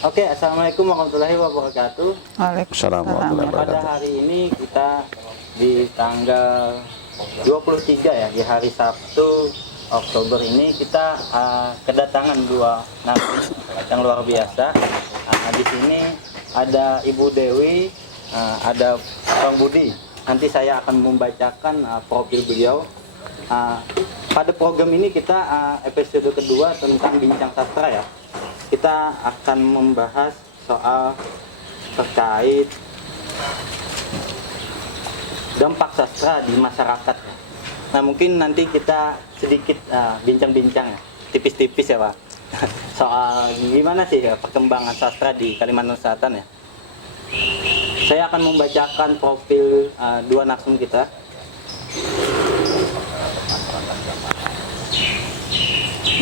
Oke, Assalamualaikum warahmatullahi wabarakatuh. Waalaikumsalam warahmatullahi Pada wabarakatuh. hari ini kita di tanggal 23 ya, di hari Sabtu Oktober ini kita kedatangan dua napi yang luar biasa. Di sini ada Ibu Dewi, ada Bang Budi. Nanti saya akan membacakan profil beliau. Pada program ini kita episode kedua tentang bincang sastra ya. Kita akan membahas soal terkait dampak sastra di masyarakat. Nah, mungkin nanti kita sedikit bincang-bincang ya, tipis-tipis ya Pak, soal gimana sih ya perkembangan sastra di Kalimantan Selatan ya. Saya akan membacakan profil dua narsum kita.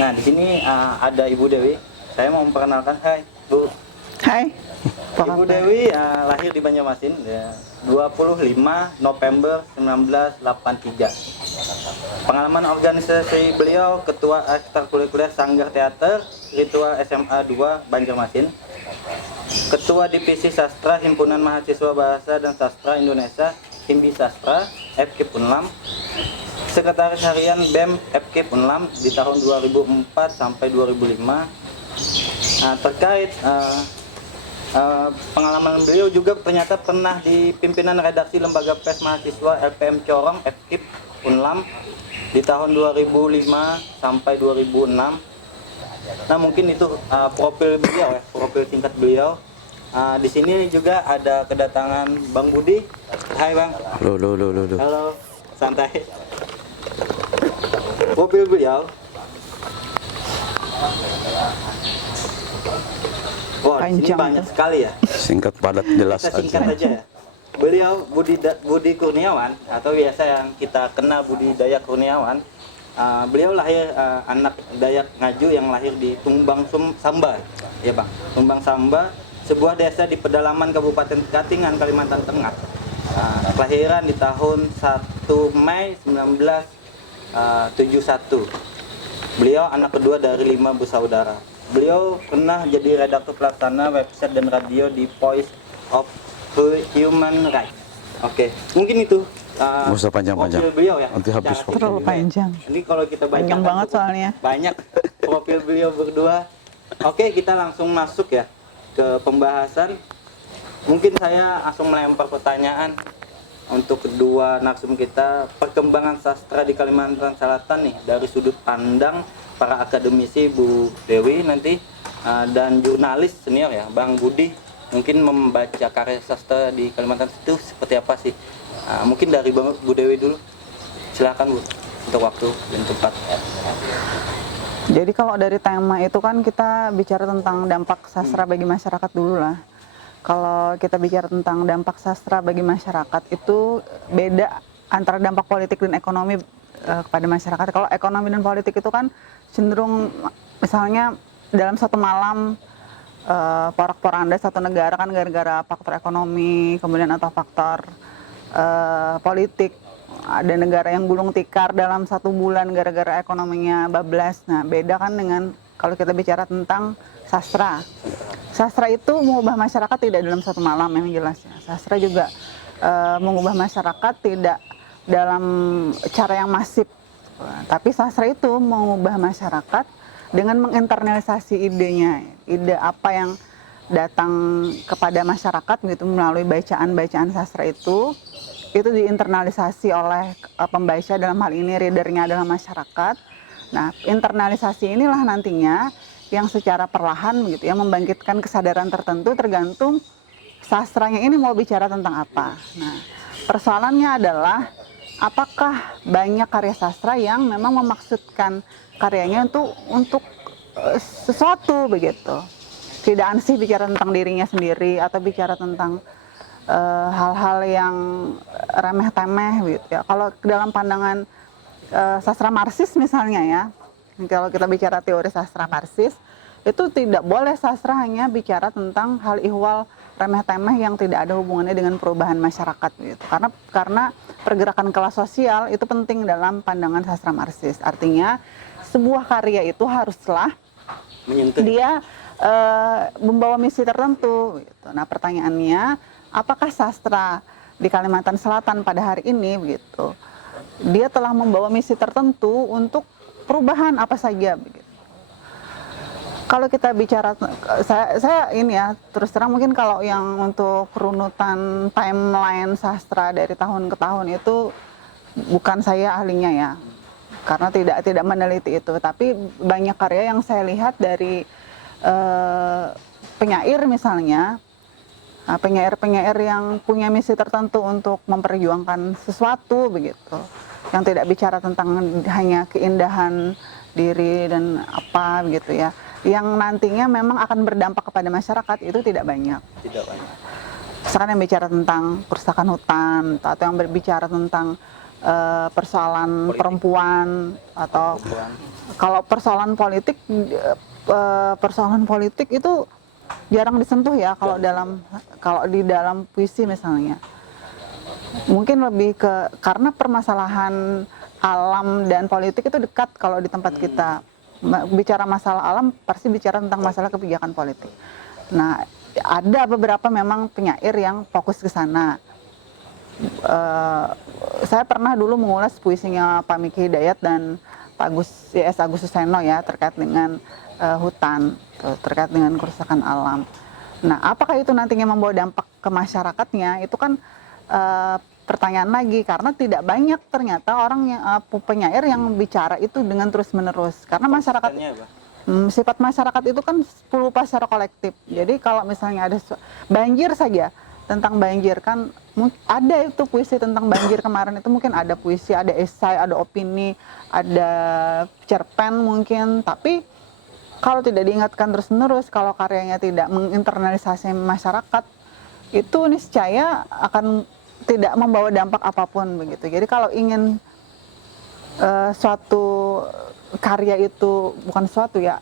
Nah, di sini ada Ibu Dewi. Saya mau memperkenalkan, hai Bu. Hai. Ibu Dewi lahir di Banjarmasin ya, 25 November 1983. Pengalaman organisasi beliau Ketua Ekstrakurikuler Sanggar Teater Ritual SMA 2 Banjarmasin, Ketua Divisi Sastra Himpunan Mahasiswa Bahasa dan Sastra Indonesia Himbi Sastra FKIP Unlam, Sekretaris Harian BEM FKIP Unlam di tahun 2004 sampai 2005. Nah, terkait pengalaman beliau juga ternyata pernah di pimpinan redaksi Lembaga Pers Mahasiswa LPM Corong FKIP Unlam di tahun 2005 sampai 2006. Nah, mungkin itu profil beliau ya, profil singkat beliau. Di sini juga ada kedatangan Bang Budi. Hai Bang. Halo. Halo, santai. Profil beliau. Wah, di sini Panjang banyak tuh. sekali ya. Singkat, padat, jelas Kita singkat aja. aja ya. Beliau Budi Kurniawan atau biasa yang kita kenal Budi Dayak Kurniawan. Beliau lahir anak Dayak Ngaju yang lahir di Tumbang Samba, ya Bang. Tumbang Samba, sebuah desa di pedalaman Kabupaten Katingan, Kalimantan Tengah. Kelahiran di tahun 1 Mei 1971. Beliau anak kedua dari 5 bersaudara. Beliau pernah jadi redaktur pelaksana website dan radio di Voice of Human Rights. Oke, mungkin itu Nggak usah panjang-panjang. profil beliau ya. Nanti habis Secara Terlalu singkat. panjang. Ini kalau kita baca Panjang banget soalnya. banyak profil beliau berdua. Oke, kita langsung masuk ya ke pembahasan. Mungkin saya langsung melempar pertanyaan untuk kedua narsum kita, perkembangan sastra di Kalimantan Selatan nih dari sudut pandang para akademisi Bu Dewi nanti dan jurnalis senior ya Bang Budi, mungkin membaca karya sastra di Kalimantan itu seperti apa sih? Mungkin dari Bu Dewi dulu, silakan Bu, untuk waktu dan tempat. Jadi kalau dari tema itu kan kita bicara tentang dampak sastra bagi masyarakat dulu lah. Kalau kita bicara tentang dampak sastra bagi masyarakat itu beda antara dampak politik dan ekonomi kepada masyarakat. Kalau ekonomi dan politik itu kan cenderung misalnya dalam satu malam porak-poranda satu negara kan gara-gara faktor ekonomi, kemudian atau faktor politik. Ada negara yang gulung tikar dalam 1 bulan gara-gara ekonominya bablas. Nah, beda kan dengan kalau kita bicara tentang sastra. Sastra itu mengubah masyarakat tidak dalam 1 malam yang jelas ya. Sastra juga mengubah masyarakat tidak dalam cara yang masif. Tapi sastra itu mengubah masyarakat dengan menginternalisasi idenya, ide apa yang datang kepada masyarakat begitu melalui bacaan-bacaan sastra itu diinternalisasi oleh pembaca, dalam hal ini readernya adalah masyarakat. Nah, internalisasi inilah nantinya yang secara perlahan begitu ya membangkitkan kesadaran tertentu tergantung sastranya ini mau bicara tentang apa. Nah, persoalannya adalah apakah banyak karya sastra yang memang memaksudkan karyanya untuk sesuatu begitu. Tidak ansih bicara tentang dirinya sendiri atau bicara tentang hal-hal yang remeh-temeh gitu ya. Kalau dalam pandangan sastra Marxis misalnya ya, kalau kita bicara teori sastra Marxis, itu tidak boleh sastra hanya bicara tentang hal ihwal remeh-temeh yang tidak ada hubungannya dengan perubahan masyarakat gitu. Karena pergerakan kelas sosial itu penting dalam pandangan sastra Marxis. Artinya sebuah karya itu haruslah Menyentuh. dia membawa misi tertentu. Gitu. Nah pertanyaannya, apakah sastra di Kalimantan Selatan pada hari ini, begitu, dia telah membawa misi tertentu untuk perubahan apa saja, begitu. Kalau kita bicara, saya ini ya, terus terang mungkin kalau yang untuk runutan timeline sastra dari tahun ke tahun itu bukan saya ahlinya ya, karena tidak meneliti itu. Tapi banyak karya yang saya lihat dari penyair misalnya, penyair-penyair yang punya misi tertentu untuk memperjuangkan sesuatu begitu, yang tidak bicara tentang hanya keindahan diri dan apa begitu ya, yang nantinya memang akan berdampak kepada masyarakat itu tidak banyak. Tidak banyak. Misalkan yang bicara tentang kerusakan hutan, atau yang berbicara tentang persoalan Politik. perempuan, atau kalau persoalan politik itu jarang disentuh ya kalau di dalam puisi misalnya. Mungkin lebih karena permasalahan alam dan politik itu dekat kalau di tempat kita. Bicara masalah alam pasti bicara tentang masalah kebijakan politik. Nah, ada beberapa memang penyair yang fokus ke sana. Saya pernah dulu mengulas puisinya Pak Miki Hidayat dan Pak Agustus Seno ya, terkait dengan hutan, terkait dengan kerusakan alam. Nah, apakah itu nantinya membawa dampak ke masyarakatnya? Itu kan pertanyaan lagi, karena tidak banyak ternyata orang yang penyair yang bicara itu dengan terus-menerus. Karena masyarakat, sifat masyarakat itu kan pelupa secara kolektif. Jadi kalau misalnya ada banjir saja, tentang banjir kan ada itu puisi tentang banjir kemarin itu, mungkin ada puisi, ada esai, ada opini, ada cerpen mungkin, tapi kalau tidak diingatkan terus-menerus, kalau karyanya tidak menginternalisasi masyarakat, itu niscaya akan tidak membawa dampak apapun begitu. Jadi kalau ingin suatu karya itu, bukan suatu ya,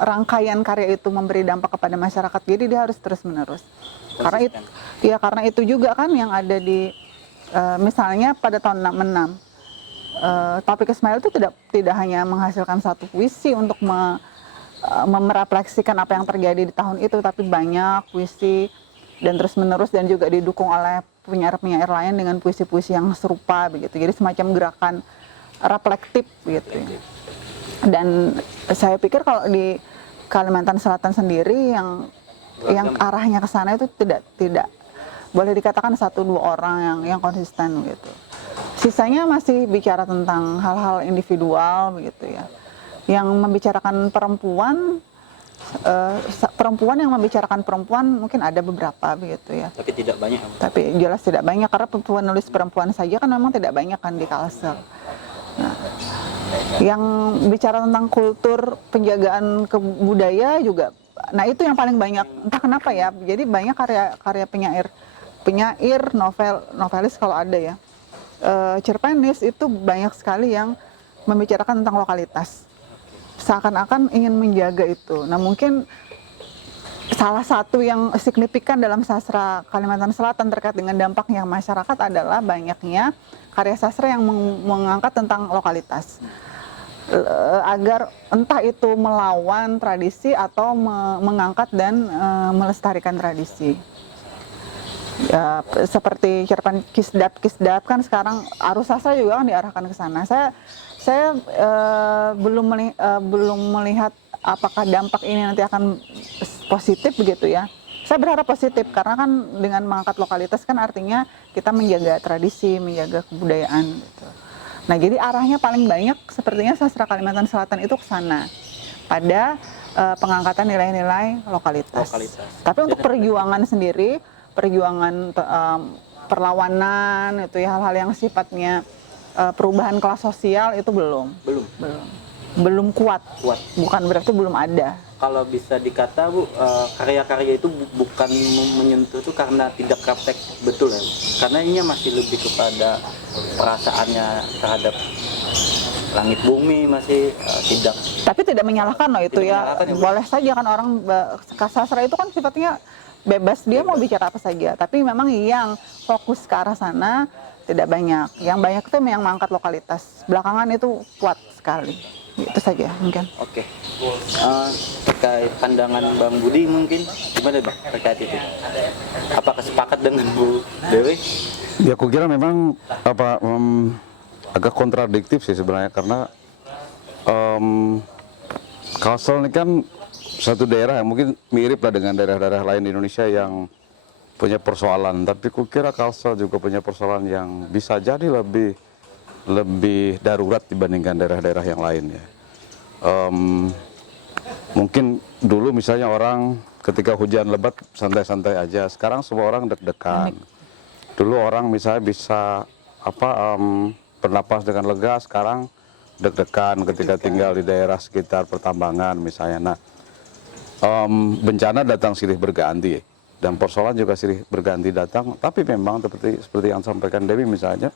rangkaian karya itu memberi dampak kepada masyarakat, jadi dia harus terus-menerus. Karena itu juga kan yang ada di misalnya pada tahun 66, Taufik Ismail itu tidak hanya menghasilkan satu puisi untuk merefleksikan apa yang terjadi di tahun itu, tapi banyak puisi dan terus-menerus, dan juga didukung oleh penyair-penyair lain dengan puisi-puisi yang serupa begitu. Jadi semacam gerakan reflektif gitu. Dan saya pikir kalau di Kalimantan Selatan sendiri yang arahnya ke sana itu tidak boleh dikatakan 1-2 orang yang konsisten gitu. Sisanya masih bicara tentang hal-hal individual begitu ya. Yang membicarakan perempuan yang membicarakan perempuan mungkin ada beberapa begitu ya. Tapi tidak banyak. Tapi jelas tidak banyak, karena penulis perempuan saja kan memang tidak banyak kan di Kalsel. Nah, yang bicara tentang kultur penjagaan budaya juga, nah itu yang paling banyak, entah kenapa ya. Jadi banyak karya penyair, novelis kalau ada ya, cerpenis itu banyak sekali yang membicarakan tentang lokalitas, seakan-akan ingin menjaga itu. Nah mungkin salah satu yang signifikan dalam sastra Kalimantan Selatan terkait dengan dampaknya masyarakat adalah banyaknya karya sastra yang mengangkat tentang lokalitas, agar entah itu melawan tradisi atau mengangkat dan melestarikan tradisi. Ya, seperti cerpen Kisdap kan sekarang arus sastra juga kan diarahkan ke sana. Saya belum melihat apakah dampak ini nanti akan positif begitu ya. Saya berharap positif, karena kan dengan mengangkat lokalitas kan artinya kita menjaga tradisi, menjaga kebudayaan gitu. Nah, jadi arahnya paling banyak sepertinya sastra Kalimantan Selatan itu ke sana, pada pengangkatan nilai-nilai lokalitas. Tapi untuk perjuangan sendiri, perjuangan perlawanan itu ya, hal-hal yang sifatnya perubahan kelas sosial itu belum kuat. Bukan berarti belum ada. Kalau bisa dikata Bu, karya-karya itu bukan menyentuh itu karena tidak praktek betul ya. Karena ini masih lebih kepada perasaannya terhadap langit bumi, masih tidak. Tapi tidak menyalahkan loh itu ya. Boleh saja kan orang sastra itu kan sifatnya bebas, dia mau bicara apa saja. Tapi memang yang fokus ke arah sana tidak banyak. Yang banyak itu yang mengangkat lokalitas. Belakangan itu kuat sekali. Itu saja mungkin. Oke. Terkait pandangan Bang Budi mungkin gimana Bang terkait itu? Apakah sepakat dengan Bu Dewi? Ya, aku kira memang agak kontradiktif sih sebenarnya, karena Kalsel ini kan satu daerah yang mungkin mirip lah dengan daerah-daerah lain di Indonesia yang punya persoalan, tapi kukira Kalsel juga punya persoalan yang bisa jadi lebih darurat dibandingkan daerah-daerah yang lain ya. Mungkin dulu misalnya orang ketika hujan lebat santai-santai aja, sekarang semua orang deg-degan. Dulu orang misalnya bisa bernapas dengan lega, sekarang deg-degan ketika tinggal di daerah sekitar pertambangan misalnya. Nah, bencana datang silih berganti dan persoalan juga silih berganti datang, tapi memang seperti yang sampaikan Dewi misalnya,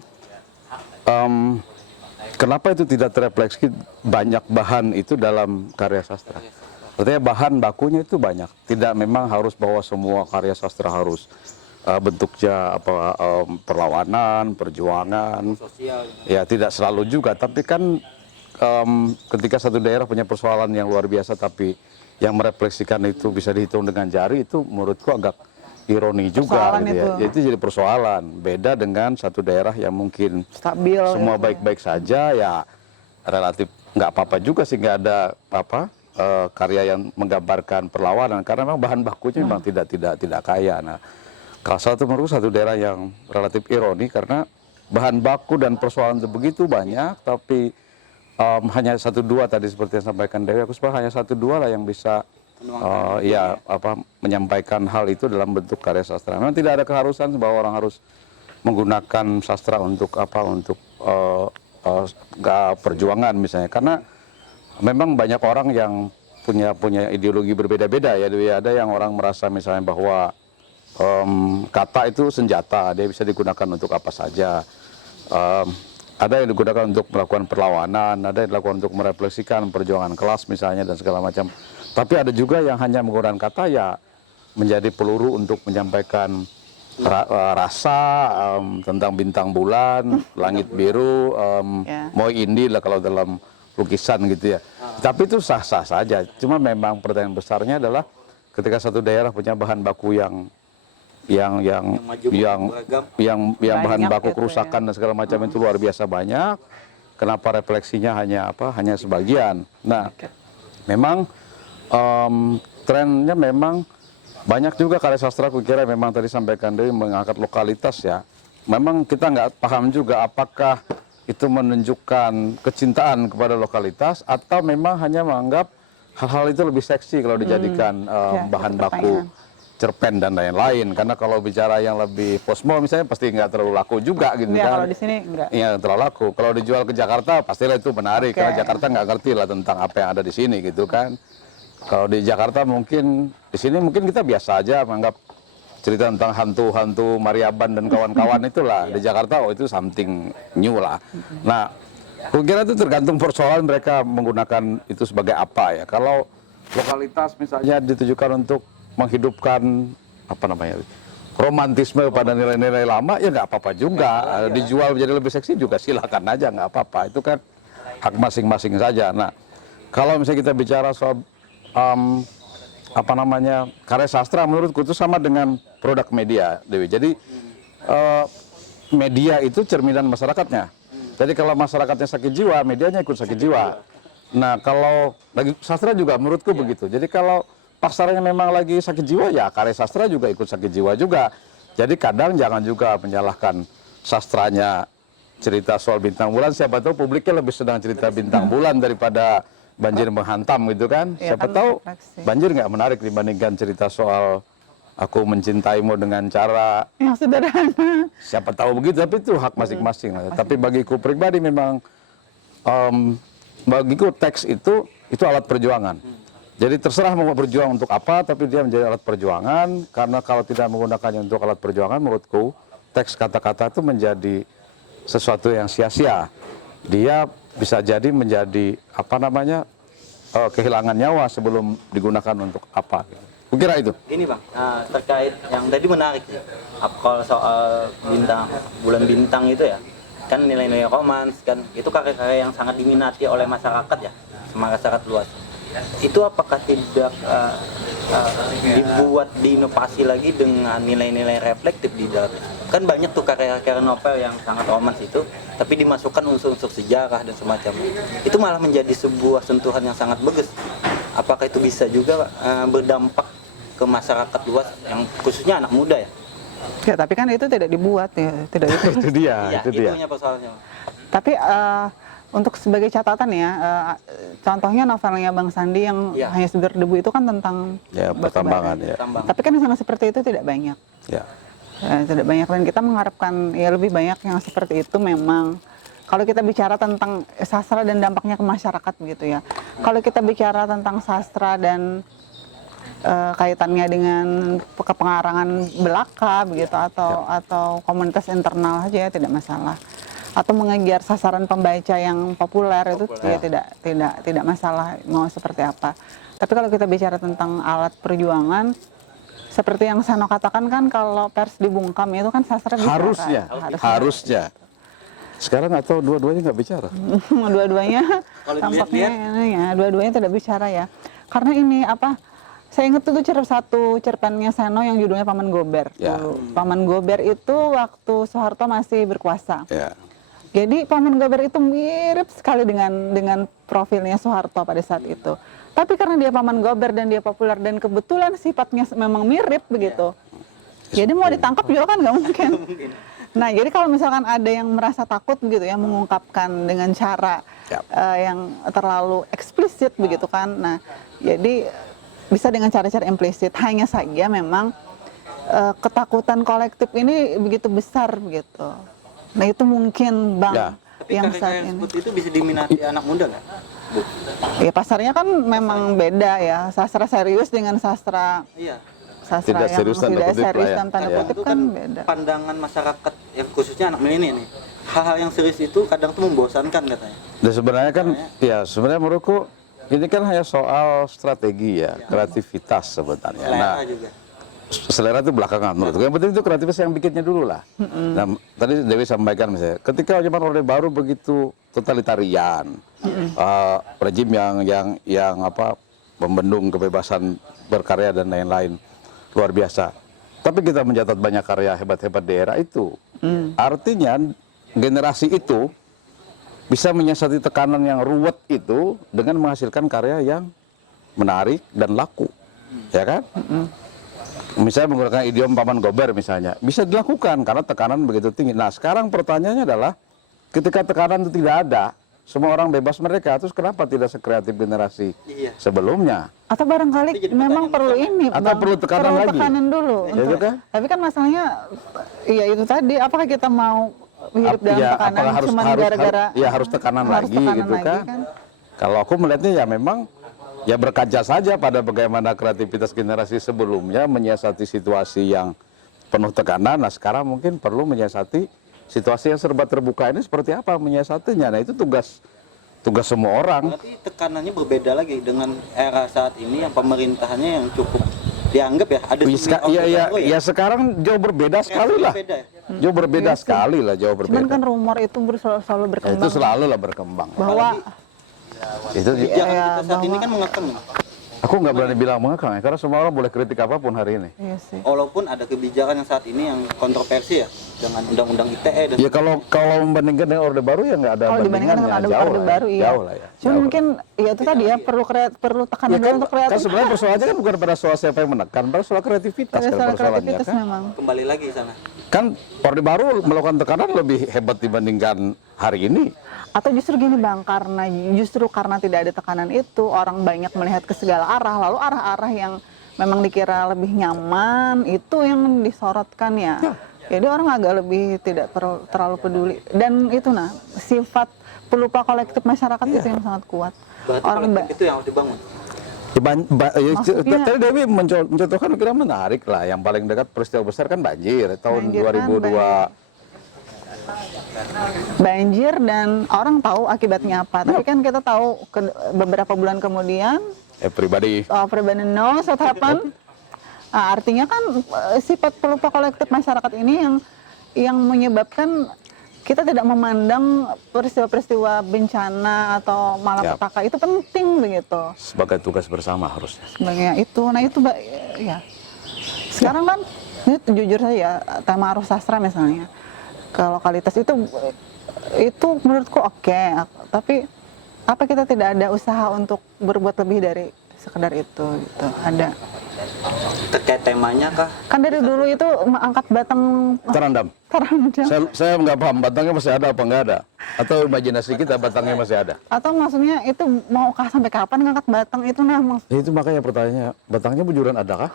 kenapa itu tidak terefleksi banyak bahan itu dalam karya sastra? Artinya bahan bakunya itu banyak. Tidak memang harus bahwa semua karya sastra harus bentuknya perlawanan, perjuangan. Sosial. Ya tidak selalu juga. Tapi kan ketika satu daerah punya persoalan yang luar biasa, tapi yang merefleksikan itu bisa dihitung dengan jari, itu menurutku agak ironi juga gitu ya. Itu jadi persoalan. Beda dengan satu daerah yang mungkin Stabil. semua baik-baik saja, ya relatif nggak apa-apa juga sih, nggak ada karya yang menggambarkan perlawanan, karena memang bahan bakunya memang tidak kaya. Nah, Kalsel itu menurut satu daerah yang relatif ironi, karena bahan baku dan persoalan itu begitu banyak, tapi hanya satu dua tadi seperti yang sampaikan Dewi, aku sepakat hanya satu dua lah yang bisa menyampaikan hal itu dalam bentuk karya sastra. Memang tidak ada keharusan bahwa orang harus menggunakan sastra untuk perjuangan misalnya, karena memang banyak orang yang punya ideologi berbeda-beda ya. Ada yang orang merasa misalnya bahwa kata itu senjata, dia bisa digunakan untuk apa saja. Ada yang digunakan untuk melakukan perlawanan, ada yang dilakukan untuk merefleksikan perjuangan kelas misalnya dan segala macam. Tapi ada juga yang hanya menggunakan kata ya menjadi peluru untuk menyampaikan rasa tentang bintang bulan, langit biru, Moi Indi lah kalau dalam lukisan gitu ya. Tapi itu sah-sah saja. Cuma memang pertanyaan besarnya adalah ketika satu daerah punya bahan baku yang bahan baku kerusakan dan segala macam itu luar biasa banyak, kenapa refleksinya hanya sebagian. Nah, memang trennya memang banyak juga karya sastra, aku kira memang tadi sampaikan Dewi mengangkat lokalitas ya. Memang kita nggak paham juga apakah itu menunjukkan kecintaan kepada lokalitas atau memang hanya menganggap hal-hal itu lebih seksi kalau dijadikan bahan baku cerpen dan lain-lain. Karena kalau bicara yang lebih posmo misalnya pasti nggak terlalu laku juga gitu kan. Kalau di sini enggak. Iya, terlalu laku. Kalau dijual ke Jakarta pastilah itu menarik, karena Jakarta nggak ngerti lah tentang apa yang ada di sini gitu kan. Kalau di Jakarta mungkin, di sini mungkin kita biasa aja menganggap cerita tentang hantu-hantu Mariaban dan kawan-kawan itulah. Di Jakarta itu something new lah. Nah, aku kira itu tergantung persoalan mereka menggunakan itu sebagai apa ya. Kalau lokalitas misalnya ditujukan untuk menghidupkan romantisme pada nilai-nilai lama, ya nggak apa-apa juga. Dijual menjadi lebih seksi juga silakan aja, nggak apa-apa. Itu kan hak masing-masing saja. Nah, kalau misalnya kita bicara soal karya sastra, menurutku itu sama dengan produk media, Dewi. Jadi media itu cerminan masyarakatnya. Jadi kalau masyarakatnya sakit jiwa, medianya ikut sakit jiwa. Nah, kalau lagi sastra juga menurutku begitu. Jadi kalau pasarnya memang lagi sakit jiwa, ya karya sastra juga ikut sakit jiwa juga. Jadi kadang jangan juga menyalahkan sastranya cerita soal bintang bulan. Siapa tahu publiknya lebih sedang cerita bintang bulan daripada banjir menghantam gitu kan. Ya, Siapa tahu banjir nggak menarik dibandingkan cerita soal aku mencintaimu dengan cara yang sederhana. Siapa tahu begitu, tapi itu hak masing-masing. Tapi bagiku pribadi memang bagiku teks itu alat perjuangan. Jadi terserah mau berjuang untuk apa, tapi dia menjadi alat perjuangan. Karena kalau tidak menggunakannya untuk alat perjuangan, menurutku teks kata-kata itu menjadi sesuatu yang sia-sia. Dia bisa jadi menjadi kehilangan nyawa sebelum digunakan untuk apa. Kukira itu. Ini Bang, terkait yang tadi menarik sih. Kalau soal bulan bintang itu ya, kan nilai-nilai romans kan itu karya-karya yang sangat diminati oleh masyarakat ya, masyarakat luas. Itu apakah tidak dibuat diinovasi lagi dengan nilai-nilai reflektif di dalamnya? Kan banyak tuh karya-karya novel yang sangat romans itu, tapi dimasukkan unsur-unsur sejarah dan semacamnya. Itu malah menjadi sebuah sentuhan yang sangat bagus. Apakah itu bisa juga berdampak ke masyarakat luas yang khususnya anak muda ya? Ya, tapi kan itu tidak dibuat ya, tidak itu. Itu dia, Iya, itu dia. itunya persoalannya. Tapi untuk sebagai catatan ya, contohnya novelnya Bang Sandi yang Ya. hanya sekedar debu itu kan tentang Ya, batu pertambangan bara. ya. Tambang. Tapi kan yang seperti itu tidak banyak. Ya. Tidak banyak, dan kita mengharapkan ya lebih banyak yang seperti itu memang. Kalau kita bicara tentang sastra dan dampaknya ke masyarakat gitu ya. Kalau kita bicara tentang sastra dan kaitannya dengan kepengarangan belaka begitu atau komunitas internal aja ya tidak masalah. Atau mengejar sasaran pembaca yang populer itu ya tidak masalah mau seperti apa. Tapi kalau kita bicara tentang alat perjuangan, seperti yang Sano katakan kan, kalau pers dibungkam itu kan sastra bicara. Harusnya. Sekarang nggak tahu, dua-duanya nggak bicara. Dua-duanya Kalau tampaknya dilihat-lihat, ini ya, dua-duanya tidak bicara ya. Karena ini apa? Saya ingat itu satu cerpennya Seno yang judulnya Paman Gober. Ya. Dulu. Paman Gober itu waktu Soeharto masih berkuasa. Ya. Jadi Paman Gober itu mirip sekali dengan profilnya Soeharto pada saat itu. Tapi karena dia Paman Gober dan dia populer dan kebetulan sifatnya memang mirip begitu. Jadi mau ditangkap juga kan nggak mungkin. Nah, jadi kalau misalkan ada yang merasa takut begitu ya mengungkapkan dengan cara yang terlalu eksplisit begitu kan. Nah, jadi bisa dengan cara-cara implisit. Hanya saja memang ketakutan kolektif ini begitu besar begitu. Nah, itu mungkin Bang Ya. Tapi yang karya-karya saat ini. seperti itu bisa diminati anak muda nggak, Bu? Ya pasarnya kan memang beda ya. Sastra serius dengan sastra Iya. sastra Tidak yang serius tanda tidak kutip serius lah ya. dan tanda Ya. kutip Itu kan beda. pandangan masyarakat yang khususnya anak milenial nih. Hal-hal yang serius itu kadang tuh membosankan katanya. Dan sebenarnya kan, ya sebenarnya menurutku ini kan hanya soal strategi ya, kreativitas sebenarnya. Nah, Selera juga. selera itu belakangan menurutku. Yang penting itu kreativitas yang bikinnya dulu lah. Nah, tadi Dewi sampaikan misalnya, ketika zaman Orde Baru begitu totalitarian, rejim yang apa membendung kebebasan berkarya dan lain-lain luar biasa. Tapi kita mencatat banyak karya hebat-hebat di era itu. Artinya generasi itu bisa menyiasati tekanan yang ruwet itu dengan menghasilkan karya yang menarik dan laku, ya kan? Misalnya menggunakan idiom Paman Gober misalnya, bisa dilakukan karena tekanan begitu tinggi. Nah sekarang pertanyaannya adalah, ketika tekanan itu tidak ada, semua orang bebas mereka, terus kenapa tidak sekreatif generasi Iya. sebelumnya? Atau barangkali Itu jadi memang pertanyaan perlu besar. ini, Atau Bang. perlu tekanan lagi? tekanan dulu. Ya, itu kan? Tapi kan masalahnya, ya itu tadi, apakah kita mau hidup dalam tekanan apakah harus cuma gara-gara harus tekanan harus lagi tekanan gitu lagi kan? Kalau aku melihatnya ya memang ya berkaca saja pada bagaimana kreativitas generasi sebelumnya menyiasati situasi yang penuh tekanan. Nah sekarang mungkin perlu menyiasati situasi yang serba terbuka ini seperti apa menyiasatinya. Nah itu tugas semua orang. Berarti tekanannya berbeda lagi dengan era saat ini yang pemerintahannya yang cukup dianggap ya ada Iya sekarang jauh berbeda sekali lah. Beda ya? Jauh berbeda Iya sih. sekali lah, jauh Cuman kan berbeda. rumor itu selalu Ya, berkembang. itu selalu lah berkembang. Bahwa Itu Kebijakan Ya, kita saat ini bahwa- kan mengekang. aku nggak berani bilang mengekang ya, karena semua orang boleh kritik apapun hari ini. iya sih. Walaupun ada kebijakan yang saat ini yang kontroversi ya dengan undang-undang ITE dan Ya kalau membandingkan dengan Orde Baru ya nggak ada Kalau dibandingkan dengan bandingannya, ada jauh Orde lah Baru, ya. iya. Jauh lah ya. Cuma jauh. mungkin ya itu tadi ya perlu tekanan Ya dulu kan, untuk kreatif. kan sebenarnya persoalannya kan bukan pada soal siapa yang menekan, pada soal kreativitas Ada kan soal persoalannya kreativitas kan. memang. kembali lagi di sana. Kan Orde Baru melakukan tekanan lebih hebat dibandingkan hari ini. Atau justru gini Bang, karena tidak ada tekanan itu, orang banyak melihat ke segala arah, lalu arah-arah yang memang dikira lebih nyaman itu yang disorotkan ya. Jadi orang agak lebih tidak terlalu peduli. Dan itu sifat pelupa kolektif masyarakat itu yang sangat kuat. Berarti Orang kolektif itu yang harus dibangun. Maksudnya- Tadi Dewi mencontohkan kira menarik lah. Yang paling dekat peristiwa besar kan banjir tahun Banjir kan, 2002. banjir dan orang tahu akibatnya apa. Tapi kan kita tahu beberapa bulan kemudian Pribadi. everybody knows what happened. Nah, artinya kan sifat pelupa kolektif masyarakat ini yang menyebabkan kita tidak memandang peristiwa-peristiwa bencana atau malapetaka itu penting begitu. Sebagai tugas bersama harusnya. Sebenarnya itu, nah itu ya. Sekarang kan ini jujur saja tema arus sastra misalnya ke lokalitas itu menurutku oke, tapi apa kita tidak ada usaha untuk berbuat lebih dari sekedar itu gitu. Ada Terkait temanya kah? kan dari dulu itu angkat batang Terendam. Saya nggak paham batangnya masih ada apa nggak ada, atau imajinasi kita batangnya masih ada. atau maksudnya itu mau sampai kapan ngangkat batang itu Itu makanya pertanyaannya, batangnya bujuran ada kah?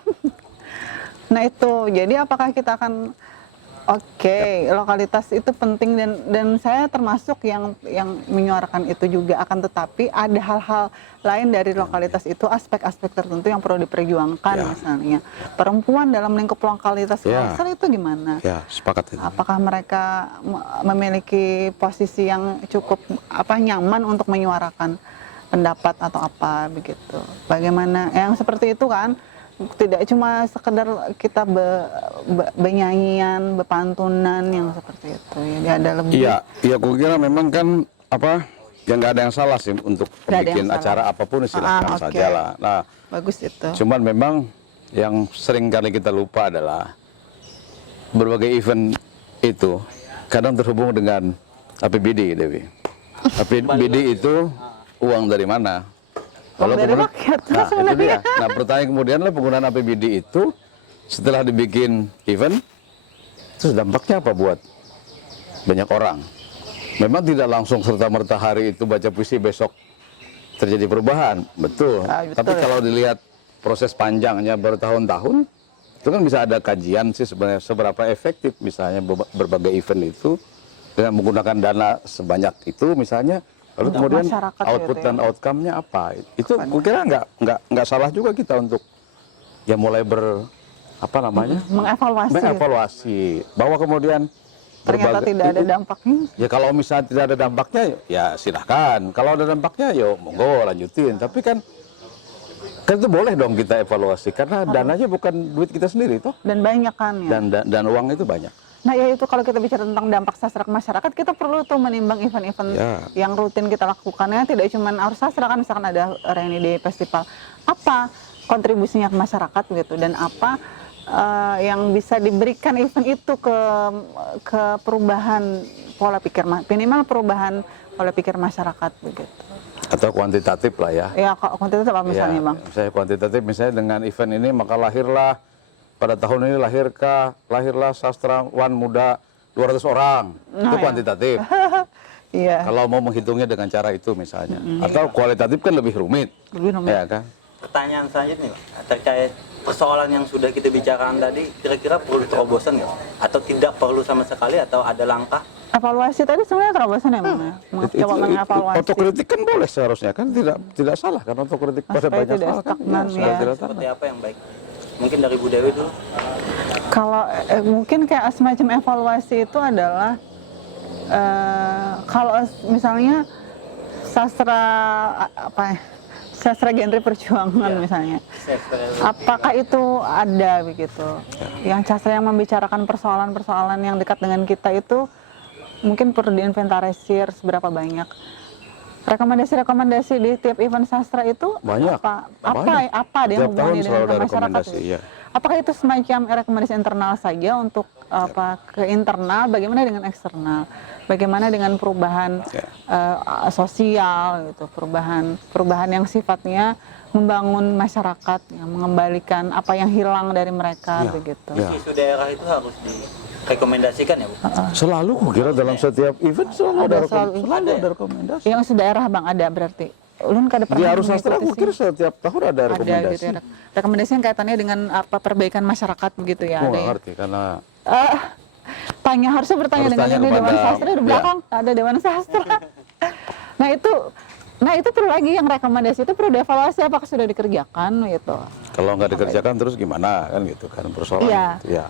nah itu jadi apakah kita akan lokalitas itu penting dan saya termasuk yang menyuarakan itu juga, akan tetapi ada hal-hal lain dari lokalitas itu, aspek-aspek tertentu yang perlu diperjuangkan. Misalnya perempuan dalam lingkup lokalitas Kalsel itu gimana? Ya, sepakat itu. Apakah mereka memiliki posisi yang cukup nyaman untuk menyuarakan pendapat atau apa begitu? Bagaimana yang seperti itu kan? Tidak cuma sekedar kita benyanyian, bepantunan yang seperti itu. Jadi ada lebih. Iya, aku kira memang kan yang nggak ada yang salah sih untuk bikin acara apapun silahkan saja lah. Nah, bagus itu. Cuman memang yang sering kali kita lupa adalah berbagai event itu kadang terhubung dengan APBD, Dewi. APBD itu uang dari mana? Kalau dari rakyat. Nah, itu dia. Nah, pertanyaan kemudian lah penggunaan APBD itu setelah dibikin event, terus dampaknya apa buat banyak orang? Memang tidak langsung serta-merta hari itu baca puisi besok terjadi perubahan, betul. Betul. Tapi kalau dilihat proses panjangnya bertahun-tahun, itu kan bisa ada kajian sih sebenarnya seberapa efektif misalnya berbagai event itu dengan menggunakan dana sebanyak itu misalnya. Lalu kemudian output dan outcome-nya apa? Itu gue kira nggak salah juga kita untuk ya mulai mengevaluasi bahwa kemudian ternyata tidak ada dampaknya. Ya kalau misalnya tidak ada dampaknya ya silahkan. Kalau ada dampaknya ya monggo lanjutin. Tapi kan itu boleh dong kita evaluasi karena dananya bukan duit kita sendiri toh. Dan banyak kan ya. Dan uang itu banyak. Nah ya itu kalau kita bicara tentang dampak sastra ke masyarakat, kita perlu tuh menimbang event-event yang rutin kita lakukan. Ya, tidak cuma arus sastra kan, misalkan ada Rainy Day Festival. Apa kontribusinya ke masyarakat gitu, dan apa yang bisa diberikan event itu ke perubahan pola pikir, minimal perubahan pola pikir masyarakat begitu. Atau kuantitatif lah ya. Ya kuantitatif apa misalnya Bang? Misalnya kuantitatif, misalnya dengan event ini maka lahirlah pada tahun ini lahirlah sastrawan muda 200 orang. Itu kuantitatif. Iya. Kalau mau menghitungnya dengan cara itu misalnya. Atau kualitatif kan lebih rumit. Ya kan? Pertanyaan selanjutnya terkait persoalan yang sudah kita bicarakan tadi, kira-kira perlu terobosan nggak? Atau tidak perlu sama sekali, atau ada langkah? Evaluasi tadi sebenarnya terobosan ya Bang? Coba mengevaluasi. Otokritik kan boleh seharusnya kan, tidak salah kan otokritik pada banyak hal kan. Seperti apa yang baik? Mungkin dari Bu Dewi dulu. Kalau mungkin kayak semacam evaluasi itu adalah kalau misalnya sastra genre perjuangan misalnya, apakah itu ada begitu? Yang sastra yang membicarakan persoalan-persoalan yang dekat dengan kita itu mungkin perlu diinventarisir seberapa banyak. Rekomendasi-rekomendasi di tiap event sastra itu banyak. Apa dia hubungannya dengan masyarakat? Ya. Apakah itu semacam rekomendasi internal saja untuk ke internal? Bagaimana dengan eksternal? Bagaimana dengan perubahan sosial gitu, perubahan yang sifatnya membangun masyarakat, yang mengembalikan apa yang hilang dari mereka begitu. Isu daerah itu harus direkomendasikan ya Bu? Selalu kira dalam setiap event selalu ada rekomendasi. Yang sedaerah Bang ada berarti. Ulun kada pernah. Di arus sastra kira setiap tahun ada rekomendasi. Gitu ya. Rekomendasi yang kaitannya dengan apa perbaikan masyarakat begitu ya. Nggak ngerti karena harusnya bertanya dengan Dewan Sastra di belakang ada Dewan Sastra. Nah itu perlu lagi yang rekomendasi itu perlu dievaluasi apakah sudah dikerjakan gitu. Kalau nggak dikerjakan terus gimana kan gitu kan persoalan. Iya.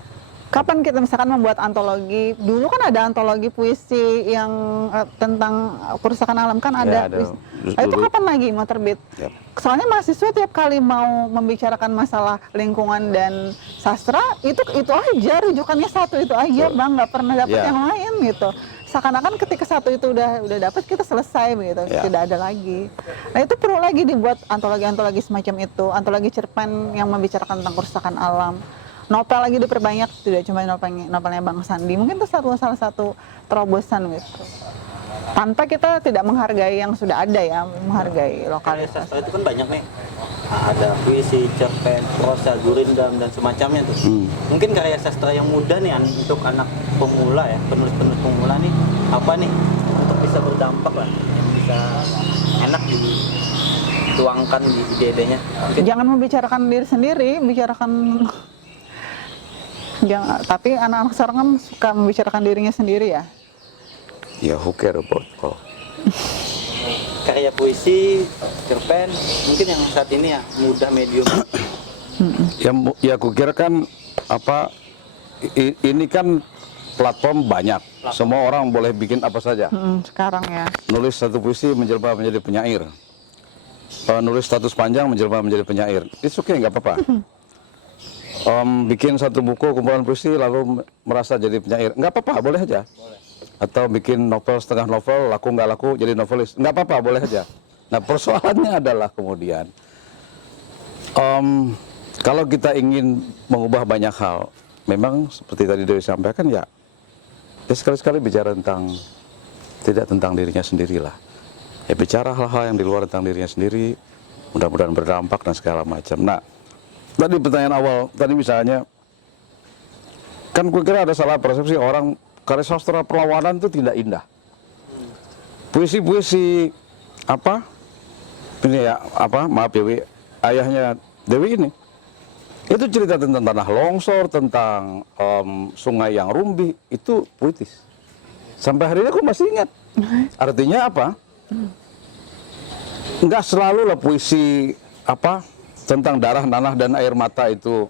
Kapan kita misalkan membuat antologi? Dulu kan ada antologi puisi yang tentang kerusakan alam kan ada. Itu kapan lagi mau terbit? Soalnya mahasiswa tiap kali mau membicarakan masalah lingkungan dan sastra itu aja rujukannya satu itu aja Bang, nggak pernah dapat yang lain gitu. seakan-akan ketika satu itu udah dapat kita selesai begitu, Ya. tidak ada lagi. Nah itu perlu lagi dibuat antologi-antologi semacam itu, antologi cerpen yang membicarakan tentang kerusakan alam. Novel lagi diperbanyak, tidak cuma novelnya Bang Sandi. Mungkin itu salah satu terobosan gitu. Tanpa kita tidak menghargai yang sudah ada ya, menghargai Karya lokalitas. sastra itu kan banyak nih. Nah, ada puisi, cerpen, prosa, gurindam dan semacamnya tuh. Mungkin karya sastra yang mudah nih untuk anak pemula ya, penulis-penulis pemula nih, apa nih untuk bisa berdampak lah, yang bisa enak dituangkan di ide-idenya. Mungkin Jangan membicarakan diri sendiri, bicarakan jangan, tapi anak-anak sekarang kan suka membicarakan dirinya sendiri ya. Ya, who care about all. karya puisi, cerpen, mungkin yang saat ini ya mudah medium. Ya aku kira kan apa ini kan platform banyak. Semua orang boleh bikin apa saja. Sekarang ya. Nulis satu puisi menjelma menjadi penyair. Nulis status panjang menjelma menjadi penyair. Itu oke, nggak apa-apa. Bikin satu buku kumpulan puisi lalu merasa jadi penyair, nggak apa-apa, boleh aja. Atau bikin novel setengah novel, laku nggak laku jadi novelis, nggak apa-apa, boleh aja. Nah persoalannya adalah kemudian kalau kita ingin mengubah banyak hal, memang seperti tadi Dewi sampaikan ya sekali-sekali bicara tentang tidak tentang dirinya sendirilah. Ya bicara hal-hal yang di luar tentang dirinya sendiri, mudah-mudahan berdampak dan segala macam. Nah, tadi pertanyaan awal, tadi misalnya, kan gue kira ada salah persepsi orang karya sastra perlawanan itu tidak indah. Puisi-puisi apa? Ini ya apa? Maaf ya, Wi, ayahnya Dewi ini, itu cerita tentang tanah longsor, tentang sungai yang rumbi, itu puitis. Sampai hari ini aku masih ingat. Artinya apa? Enggak selalu lah puisi apa tentang darah, nanah dan air mata itu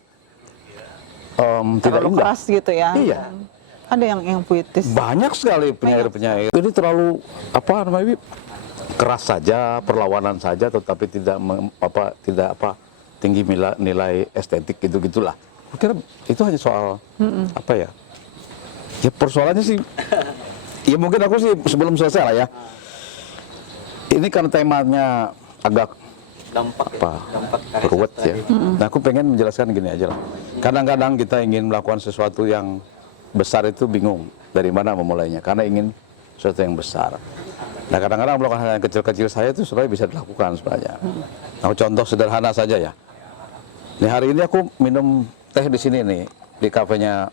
tidak Terlalu indah. keras gitu ya. Iya. Ada yang puitis. Banyak sekali penyair-penyair. Ini terlalu apa namanya? Wi? Keras saja, perlawanan saja, tetapi tidak tinggi nilai estetik gitu-gitulah. Aku kira itu hanya soal apa ya? Ya persoalannya sih, ya mungkin aku sih sebelum selesai lah ya. Ini kan temanya agak Dampak ya, apa dampak karya ruwet sastra ya. ini. Nah aku pengen menjelaskan gini aja lah. Kadang-kadang kita ingin melakukan sesuatu yang besar itu bingung dari mana memulainya, karena ingin sesuatu yang besar. Nah kadang-kadang melakukan hal yang kecil-kecil saya itu sebenarnya bisa dilakukan sebenarnya. Nah, contoh sederhana saja ya. Nih hari ini aku minum teh di sini nih di kafenya.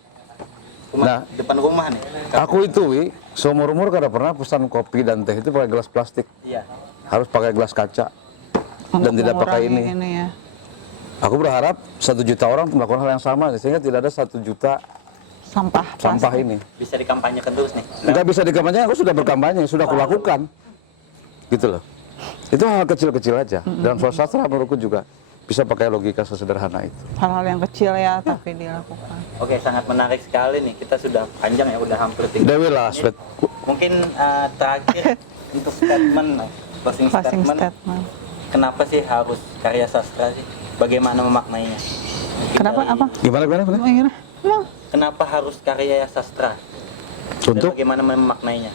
Nah, Depan rumah nih. aku itu Wi, seumur umur kada pernah pesan kopi dan teh itu pakai gelas plastik. Iya. Harus pakai gelas kaca dan Untuk tidak pakai mengurangi ini. ya. Aku berharap 1 juta orang melakukan hal yang sama sehingga tidak ada 1 juta Sampah sampah plastik. ini. Bisa dikampanyekan terus nih. Nggak bisa dikampanye, aku sudah berkampanye, sudah kulakukan. Gitu loh. Itu hal kecil-kecil aja. Dalam soal sastra menurutku juga bisa pakai logika sesederhana itu. Hal-hal yang kecil ya tapi dilakukan. Oke, sangat menarik sekali nih. Kita sudah panjang ya, udah hampir 3 Dewi lah, menit. Mungkin terakhir untuk statement, closing Closing statement. statement. Kenapa sih harus karya sastra sih? Bagaimana memaknainya? Mungkin Kenapa dari- apa? Gimana? Gimana? Emang Kenapa harus karya sastra? Dan Untuk bagaimana memaknainya?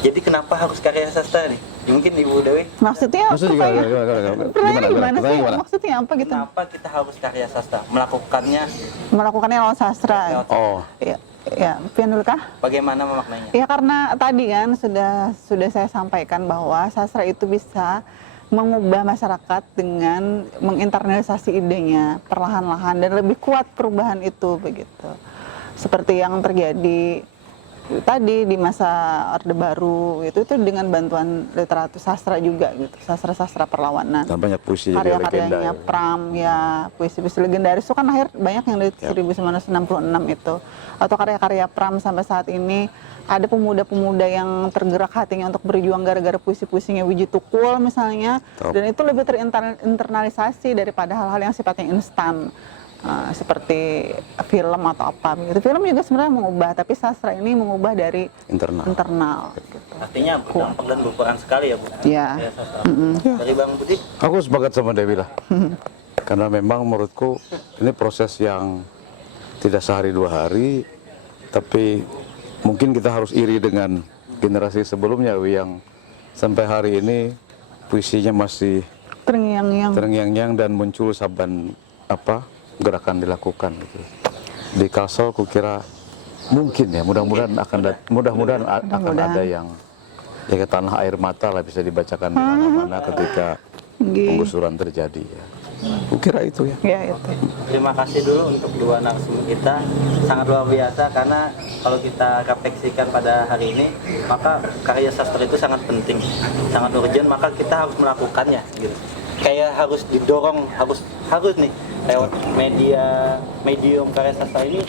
Jadi kenapa harus karya sastra nih? Ya, mungkin Ibu Dewi, maksudnya maksudnya apa ya? Pertanyaannya gimana sih? Pertanyaan gimana? Maksudnya apa gitu? kenapa kita harus karya sastra? Melakukannya Melakukannya lewat sastra. lewat Oh, Ya, pian dulu kah? bagaimana memaknainya? Ya karena tadi kan sudah saya sampaikan bahwa sastra itu bisa mengubah masyarakat dengan menginternalisasi idenya perlahan-lahan dan lebih kuat perubahan itu begitu. Seperti yang terjadi tadi di masa Orde Baru itu dengan bantuan literatur sastra juga gitu, sastra-sastra perlawanan. dan banyak puisi jadi legenda. Karya-karyanya Ya. Pram ya, puisi-puisi legendaris itu kan lahir banyak yang dari 1966 itu, atau karya-karya Pram sampai saat ini. Ada pemuda-pemuda yang tergerak hatinya untuk berjuang gara-gara puisi-puisinya Wiji Tukul misalnya, Top. dan itu lebih terinternalisasi daripada hal-hal yang sifatnya instan. Seperti film atau apa gitu. Film juga sebenarnya mengubah, tapi sastra ini mengubah dari Internal. internal gitu. Artinya berdampak dan berperan sekali ya Bu. Ya. Karya sastra. Dari Bang Budi, Aku sepakat sama Dewi lah. Karena memang menurutku ini proses yang tidak sehari 2 hari, tapi mungkin kita harus iri dengan generasi sebelumnya Wi, yang sampai hari ini puisinya masih Terngiang-ngiang. terngiang-ngiang dan muncul saban gerakan dilakukan gitu. Di Kalsel kukira mungkin ya, mudah-mudahan akan ada yang ya tanah air mata lah bisa dibacakan di mana-mana ketika penggusuran terjadi ya. Kukira itu ya. Ya itu. Terima kasih dulu untuk dua narasumber kita, sangat luar biasa karena kalau kita refleksikan pada hari ini, maka karya sastra itu sangat penting, sangat urgent, maka kita harus melakukannya gitu. Kayak harus didorong, harus nih lewat medium karya sastra ini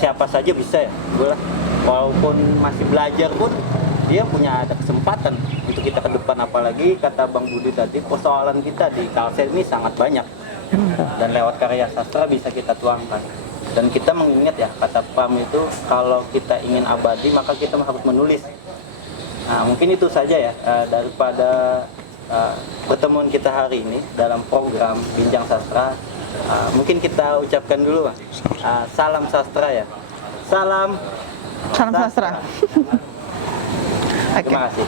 siapa saja bisa ya, walaupun masih belajar pun dia punya ada kesempatan untuk kita ke depan, apalagi kata Bang Budi tadi persoalan kita di Kalsel ini sangat banyak dan lewat karya sastra bisa kita tuangkan. Dan kita mengingat ya kata Pam itu kalau kita ingin abadi maka kita harus menulis. Nah mungkin itu saja ya daripada pertemuan kita hari ini dalam program Bincang Sastra. Mungkin kita ucapkan dulu salam sastra ya. Salam Salam sastra. Oke. Terima kasih.